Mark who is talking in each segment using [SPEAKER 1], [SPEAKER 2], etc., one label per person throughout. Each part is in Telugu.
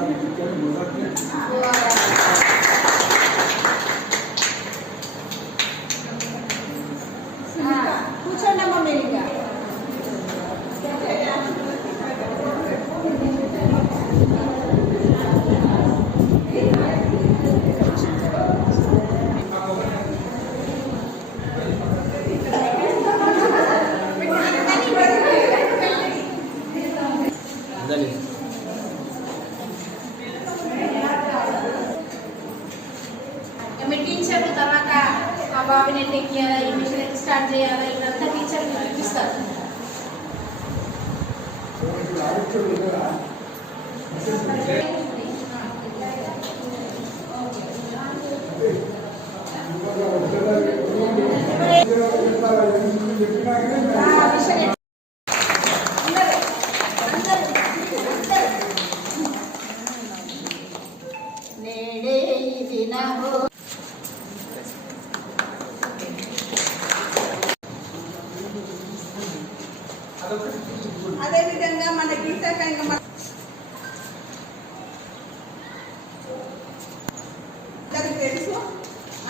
[SPEAKER 1] Dikejar.
[SPEAKER 2] ఆ
[SPEAKER 1] బాబుని ఎక్కియాలా ఈ మిషన్ ఎట్లా స్టార్ట్ చేయాలా? ఇదంతా టీచర్ మీకు చూపిస్తారు. నేడే ఇది నా
[SPEAKER 3] అదేవిధంగా మన గీతాక ఇంకా మన అందరికీ తెలుసు.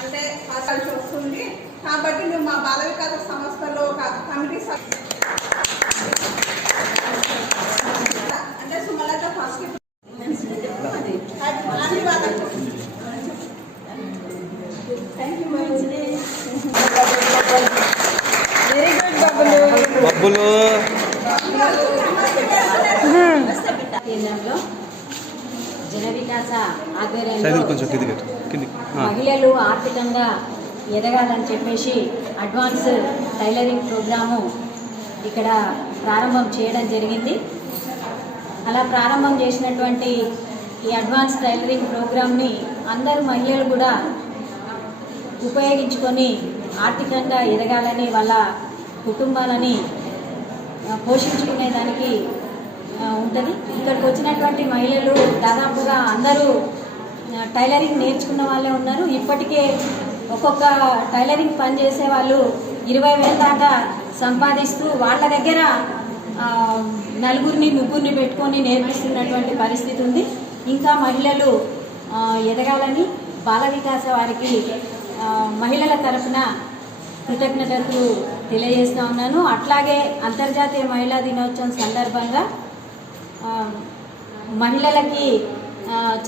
[SPEAKER 3] అంటే కలిసి వస్తుంది కాబట్టి మేము మా బాల వికాస సంస్థలో ఒక కమిటీ అంటే సుమలత ఫస్ట్. అన్ని వాళ్ళకు థ్యాంక్ యూ
[SPEAKER 4] కొంచెం కింది
[SPEAKER 5] మహిళలు ఆర్థికంగా ఎదగాలని చెప్పేసి అడ్వాన్స్ టైలరింగ్ ప్రోగ్రాము ఇక్కడ ప్రారంభం చేయడం జరిగింది. అలా ప్రారంభం చేసినటువంటి ఈ అడ్వాన్స్ టైలరింగ్ ప్రోగ్రామ్ని అందరు మహిళలు కూడా ఉపయోగించుకొని ఆర్థికంగా ఎదగాలని వాళ్ళ కుటుంబాలని పోషించుకునే పోషించుకునేదానికి ఉంటుంది. ఇక్కడికి వచ్చినటువంటి మహిళలు దాదాపుగా అందరూ టైలరింగ్ నేర్చుకున్న వాళ్ళే ఉన్నారు. ఇప్పటికే ఒక్కొక్క టైలరింగ్ పని చేసే వాళ్ళు ఇరవై వేల దాకా సంపాదిస్తూ వాళ్ళ దగ్గర నలుగురిని ముగ్గురిని పెట్టుకొని నేర్పిస్తున్నటువంటి పరిస్థితి ఉంది. ఇంకా మహిళలు ఎదగాలని బాల వికాస వారికి మహిళల తరఫున కృతజ్ఞతలు తెలియజేస్తూ ఉన్నాను. అట్లాగే అంతర్జాతీయ మహిళా దినోత్సవం సందర్భంగా మహిళలకి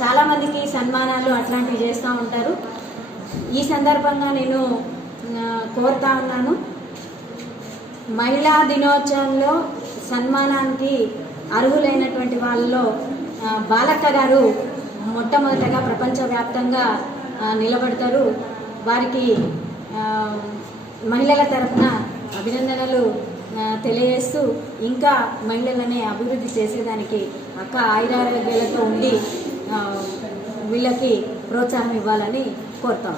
[SPEAKER 5] చాలామందికి సన్మానాలు అట్లాంటివి చేస్తూ ఉంటారు. ఈ సందర్భంగా నేను కోరుతా ఉన్నాను. మహిళా దినోత్సవంలో సన్మానానికి అర్హులైనటువంటి వాళ్ళలో బాలక్క గారు మొట్టమొదటగా ప్రపంచవ్యాప్తంగా నిలబడతారు. వారికి మహిళల తరఫున అభినందనలు తెలియజేస్తూ ఇంకా మహిళలని అభివృద్ధి చేసేదానికి అక్క ఆయురారోగ్యాలతో ఉండి వీళ్ళకి ప్రోత్సాహం ఇవ్వాలని కోరుతాం.